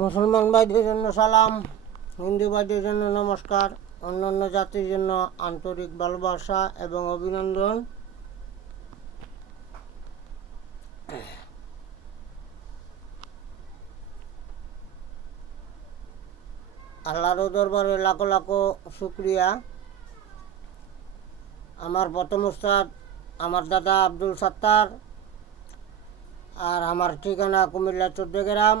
মুসলমান ভাইদের জন্য সালাম, হিন্দু ভাইদের জন্য নমস্কার, অন্যান্য জাতির জন্য আন্তরিক ভালোবাসা এবং অভিনন্দন। আল্লাহর দরবারে লাখো লাখো শুক্রিয়া। আমার প্রথম উস্তাদ আমার দাদা আব্দুল সাত্তার, আর আমার ঠিকানা কুমিল্লা 14 গ্রাম।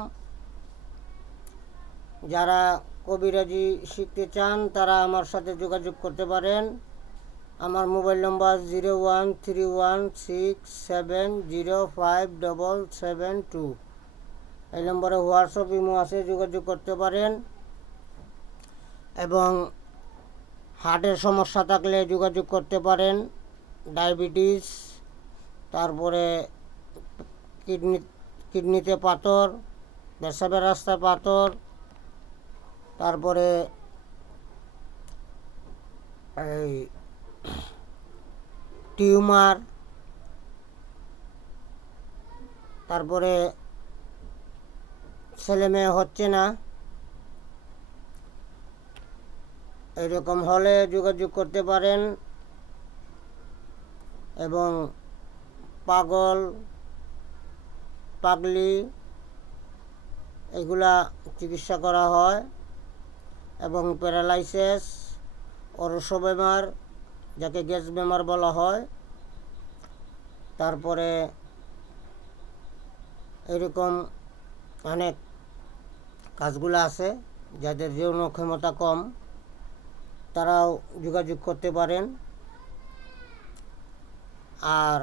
যারা কবিরাজি শিখতে চান তারা আমার সাথে যোগাযোগ করতে পারেন। আমার মোবাইল নম্বর 013167057772। এই নম্বরে হোয়াটসঅ্যাপ ইমো আছে, যোগাযোগ করতে পারেন। এবং হার্টের সমস্যা থাকলে যোগাযোগ করতে পারেন। ডায়াবেটিস, তারপরে কিডনিতে পাথর, পেশাবের রাস্তায় পাথর, তারপরে এই টিউমার, তারপরে ছেলে মেয়ে হচ্ছে না, এরকম হলে যোগাযোগ করতে পারেন। এবং পাগল পাগলি এগুলা চিকিৎসা করা হয়। এবং প্যারালাইসিস, অরস বেমার যাকে গ্যাস বেমার বলা হয়, তারপরে এরকম অনেক কাজগুলো আছে। যাদের যৌন ক্ষমতা কম তারাও যোগাযোগ করতে পারেন। আর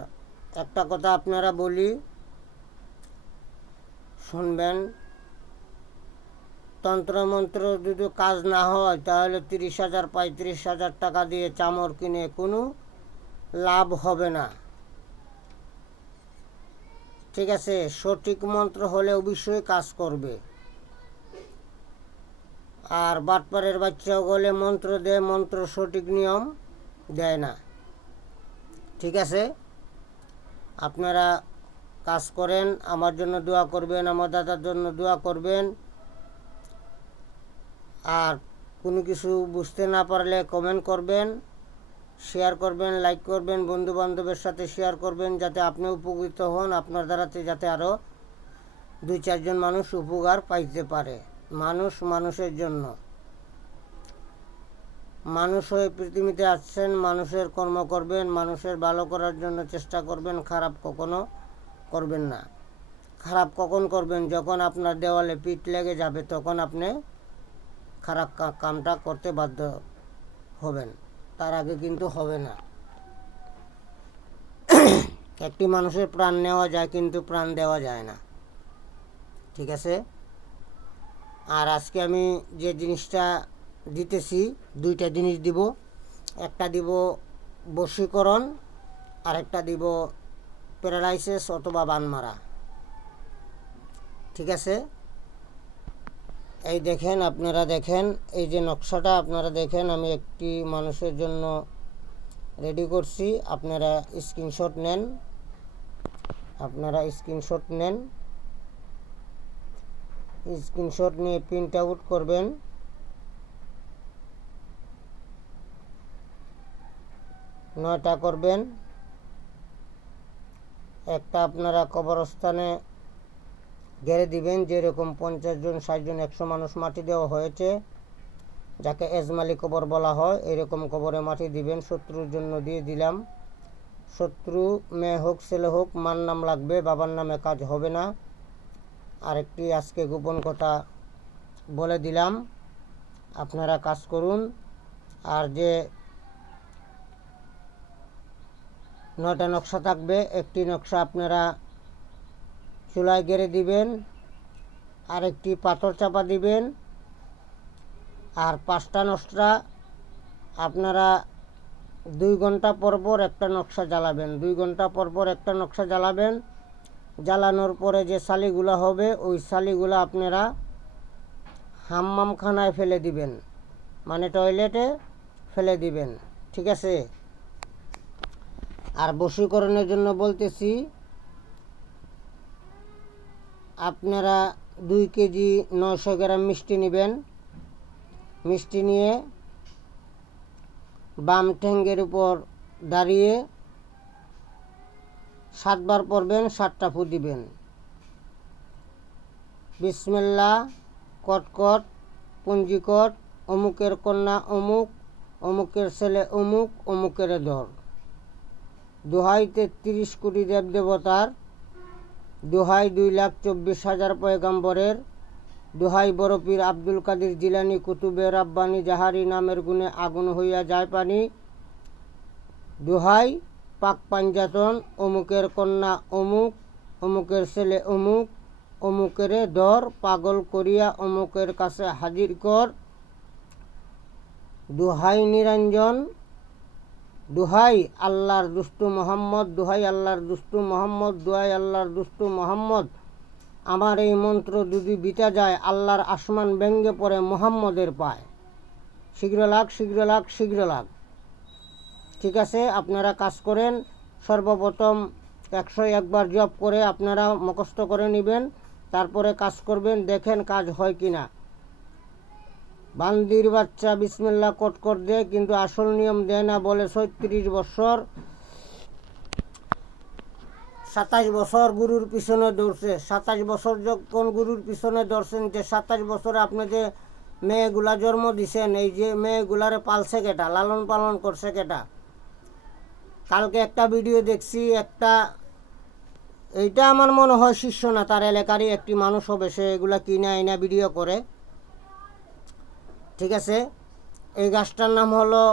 একটা কথা আপনারা বলি, শুনবেন, তন্ত্রমন্ত্র যদি কাজ না হয় তাহলে 30,000 35,000 টাকা দিয়ে চামড় কিনে কোনো লাভ হবে না। ঠিক আছে, সঠিক মন্ত্র হলে অবশ্যই কাজ করবে। আর বাটপারের বাচ্চাও বলে মন্ত্র দেয়, মন্ত্র সঠিক নিয়ম দেয় না। ঠিক আছে, আপনারা কাজ করেন, আমার জন্য দোয়া করবেন, আমার দাদার জন্য দোয়া করবেন। আর কোনো কিছু বুঝতে না পারলে কমেন্ট করবেন, শেয়ার করবেন, লাইক করবেন, বন্ধু বান্ধবের সাথে শেয়ার করবেন, যাতে আপনি উপকৃত হন। আপনার দ্বারাতে যাতে আরও 2-4 জন মানুষ উপকার পাইতে পারে। মানুষ মানুষের জন্য, মানুষ হয়ে পৃথিবীতে আসছেন, মানুষের কর্ম করবেন, মানুষের ভালো করার জন্য চেষ্টা করবেন, খারাপ কখনো করবেন না। খারাপ কখন করবেন? যখন আপনার দেওয়ালে পিঠ লেগে যাবে, তখন আপনি খারাপ কামটা করতে বাধ্য হবেন, তার আগে কিন্তু হবে না। একটি মানুষের প্রাণ নেওয়া যায় কিন্তু প্রাণ দেওয়া যায় না। ঠিক আছে, আর আজকে আমি যে জিনিসটা দিতেছি, 2টা জিনিস দিব। একটা দিব বশীকরণ, আর একটা দিব প্যারালাইসিস অথবা বানমারা। ঠিক আছে, এই দেখেন, আপনারা দেখেন, এই যে নকশাটা আপনারা দেখেন, আমি একটি মানুষের জন্য রেডি করছি। আপনারা স্ক্রিনশট নেন, স্ক্রিনশট নিয়ে প্রিন্ট আউট করবেন। নয়টা করবেন। একটা আপনারা কবরস্থানে গেড়ে দিবেন, যেরকম 50 জন 60 জন 100 মানুষ মাটি দেওয়া হয়েছে, যাকে এজমালি কবর বলা হয়, এরকম কবরে মাটি দিবেন। শত্রুর জন্য দিয়ে দিলাম। শত্রু মেয়ে হোক ছেলে হোক, মার নাম লাগবে, বাবার নামে কাজ হবে না। আরেকটি আজকে গোপন কথা বলে দিলাম, আপনারা কাজ করুন। আর যে 9টা নকশা থাকবে, একটি নকশা আপনারা চুলায় গেড়ে দিবেন, আরেকটি পাথর চাপা দিবেন, আর 5টা নকশা আপনারা 2 ঘন্টা পর পর একটা নকশা জ্বালাবেন। 2 ঘন্টা পর পর একটা নকশা জ্বালাবেন। জ্বালানোর পরে যে শালিগুলো হবে, ওই শালিগুলো আপনারা হাম্মামখানায় ফেলে দিবেন, মানে টয়লেটে ফেলে দিবেন। ঠিক আছে, আর বশীকরণের জন্য বলতেছি, আপনারা 2 কেজি 900 গ্রাম মিষ্টি নেবেন। মিষ্টি নিয়ে বাম ঠ্যাঙ্গের উপর দাঁড়িয়ে 7 বার পড়বেন, 7টা ফু দিবেন। বিসমিল্লাহ, কটকট পঞ্জিকট, অমুকের কন্যা অমুক, অমুকের ছেলে অমুক, অমুকের ধর। দোহাই 33 কোটি দেবদেবতার, দোহাই 2,24,000 পয়গাম্বরের, দোহাই বড় পীর আব্দুল কাদের জিলানি কুতুবে রাব্বানি জাহারি নামের গুণে আগুন হইয়া যায় পানি। দোহাই পাক পাঞ্জাতন, অমুকের কন্যা অমুক, অমুকের ছেলে অমুক, অমুকের ধর, পাগল করিয়া অমুকের কাছে হাজির কর। দোহাই নিরঞ্জন, দোহাই আল্লাহর দুস্তু মোহাম্মদ, দোহাই আল্লাহর দুস্তু মোহাম্মদ, দোহাই আল্লাহর দুস্তু মোহাম্মদ। আমার এই মন্ত্র যদি বিটা যায়, আল্লাহর আসমান ব্যঙ্গে পড়ে মোহাম্মদের পায়। শীঘ্র লাগ, শীঘ্র লাগ, শীঘ্র লাগ। ঠিক আছে, আপনারা কাজ করেন। সর্বপ্রথম 101 বার জপ করে আপনারা মুখস্থ করে নেবেন, তারপরে কাজ করবেন, দেখেন কাজ হয় কি না। বান্দির বাচ্চা বিসমিল্লাহ কটকট দেয়, কিন্তু আসল নিয়ম দেয় না। বলে 36 বছর 27 বছর গুরুর পিছনে দৌড়ছে। 27 বছর যখন গুরুর পিছনে দৌড়ছেন, যে 27 বছরে আপনি যে মেয়েগুলা জন্ম দিছেন, এই যে মেয়েগুলারে পালছে কেটা, লালন পালন করছে কেটা। কালকে একটা ভিডিও দেখছি, এইটা আমার মনে হয় শিষ্য না, তার এলাকারই একটি মানুষ হবে, সে এগুলা কিনে আইনা ভিডিও করে। ঠিক আছে, এই গাছটার নাম হলো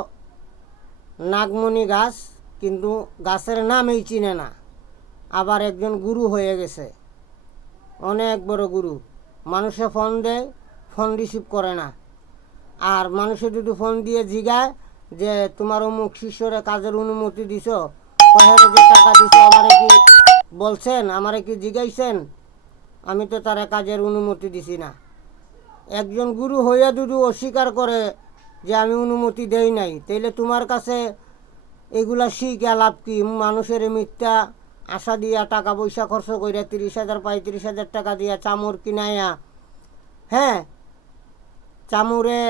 নাগমণি গাছ, কিন্তু গাছের নামই চিনে না। আবার একজন গুরু হয়ে গেছে, অনেক বড় গুরু। মানুষে ফোন দেয়, ফোন রিসিভ করে না। আর মানুষে যদি ফোন দিয়ে জিগায় যে তোমার অমুক শিষ্যরে কাজের অনুমতি দিছ, কহেরে যে টাকা দিছ, আমারে কি বলছেন, আমারে কি জিগাইছেন? আমি তো তারা কাজের অনুমতি দিছি না। একজন গুরু হইয়া যদি অস্বীকার করে যে আমি অনুমতি দেই নাই, তাইলে তোমার কাছে এগুলা শিখা লাভ কি? মানুষের মিথ্যা আশা দিয়া টাকা পয়সা খরচ কইরা 30,000 35,000 টাকা দিয়া চামড় কিনাইয়া, হ্যাঁ, চামড়ে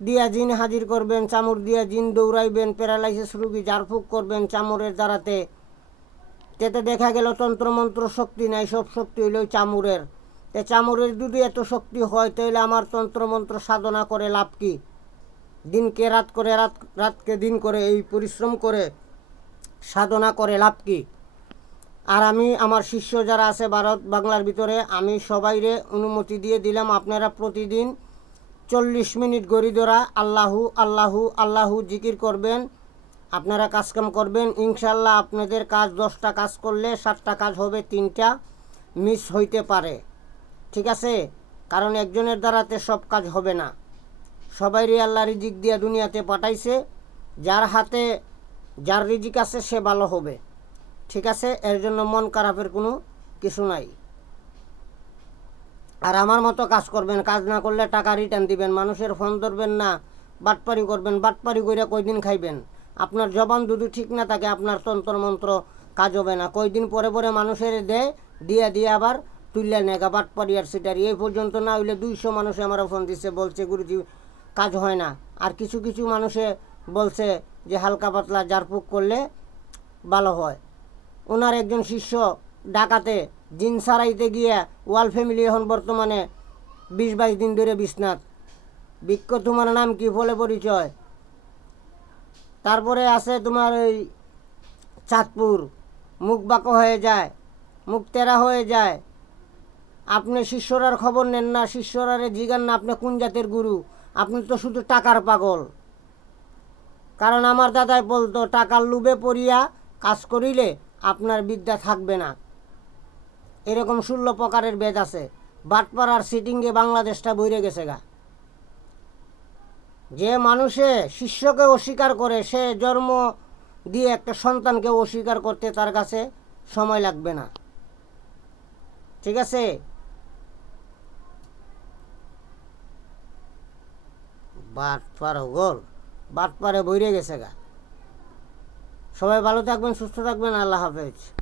দিয়া জিন হাজির করবেন, চামড় দিয়া জিন দৌড়াইবেন, প্যারালাইসিস রুগী ঝাড়ফুঁক করবেন চামড়ের দ্বারাতে। তেতে দেখা গেল তন্ত্রমন্ত্র শক্তি নাই, সব শক্তি হইল চামড়ের। তে চামড়ের যদি এত শক্তি হয়, তাহলে আমার তন্ত্রমন্ত্র সাধনা করে লাভ কি? দিনকে রাত করে, রাতকে দিন করে, এই পরিশ্রম করে সাধনা করে লাভ কি? আর আমি আমার শিষ্য যারা আছে ভারত বাংলার ভিতরে, আমি সবাইরে অনুমতি দিয়ে দিলাম, আপনারা প্রতিদিন 40 মিনিট গড়ি ধরা আল্লাহু আল্লাহু আল্লাহু জিকির করবেন, আপনারা কাজকাম করবেন। ইনশাল্লাহ আপনাদের কাজ 10টা কাজ করলে 7টা কাজ হবে, 3টা মিস হইতে পারে। ঠিক আছে, কারণ একজনের দ্বারাতে সব কাজ হবে না। সবাইরই আল্লাহ রিজিক দিয়া দুনিয়াতে পাঠাইছে, যার হাতে যার রিজিক আছে সে ভালো হবে। ঠিক আছে, এর জন্য মন খারাপের কোনো কিছু নাই। আর আমার মতো কাজ করবেন, কাজ না করলে টাকা রিটার্ন দিবেন, মানুষের ফোন ধরবেন না, বাটপারি করবেন। বাটপারি করে কয়দিন খাইবেন? আপনার জবান যদি ঠিক না থাকে, আপনার তন্ত্রমন্ত্র কাজ হবে না। কয়দিন পরে পরে মানুষের দিয়ে আবার তুললে নেগা বাটপারি আর সিটারি। এই পর্যন্ত না হইলে 200 মানুষে আমার ফোন দিচ্ছে, বলছে গুরুজি কাজ হয় না। আর কিছু কিছু মানুষে বলছে যে হালকা পাতলা ঝাড়ফুঁক করলে ভালো হয়। ওনার একজন শিষ্য ঢাকাতে জিন সারাইতে গিয়ে ওয়াল ফ্যামিলি এখন বর্তমানে 20-22 দিন ধরে বিছনাথ। বিক্ষ তোমার নাম কি? বলে পরিচয়। তারপরে আছে তোমার ওই চাঁদপুর, মুখ বাঁকো হয়ে যায়, মুখ তেরা হয়ে যায়। আপনি শিষ্যরার খবর নেন না, শিষ্যরারে জিগান না আপনি কোন জাতের গুরু। আপনি তো শুধু টাকার পাগল। কারণ আমার দাদাই বলতো, টাকার লোভে পড়িয়া কাজ করিলে আপনার বিদ্যা থাকবে না। এরকম 16 প্রকারের বেদ আছে। বাটপাড়ার সিটিংয়ে বাংলাদেশটা বইরে গেছে গা। যে মানুষে শিষ্যকে অস্বীকার করে, সে জন্ম দিয়ে একটা সন্তানকে অস্বীকার করতে তার কাছে সময় লাগবে না। ঠিক আছে, বাটপার গোল, বাটপারে বইরে গেছে গা। সবাই ভালো থাকবেন, সুস্থ থাকবেন, আল্লাহ হাফেজ।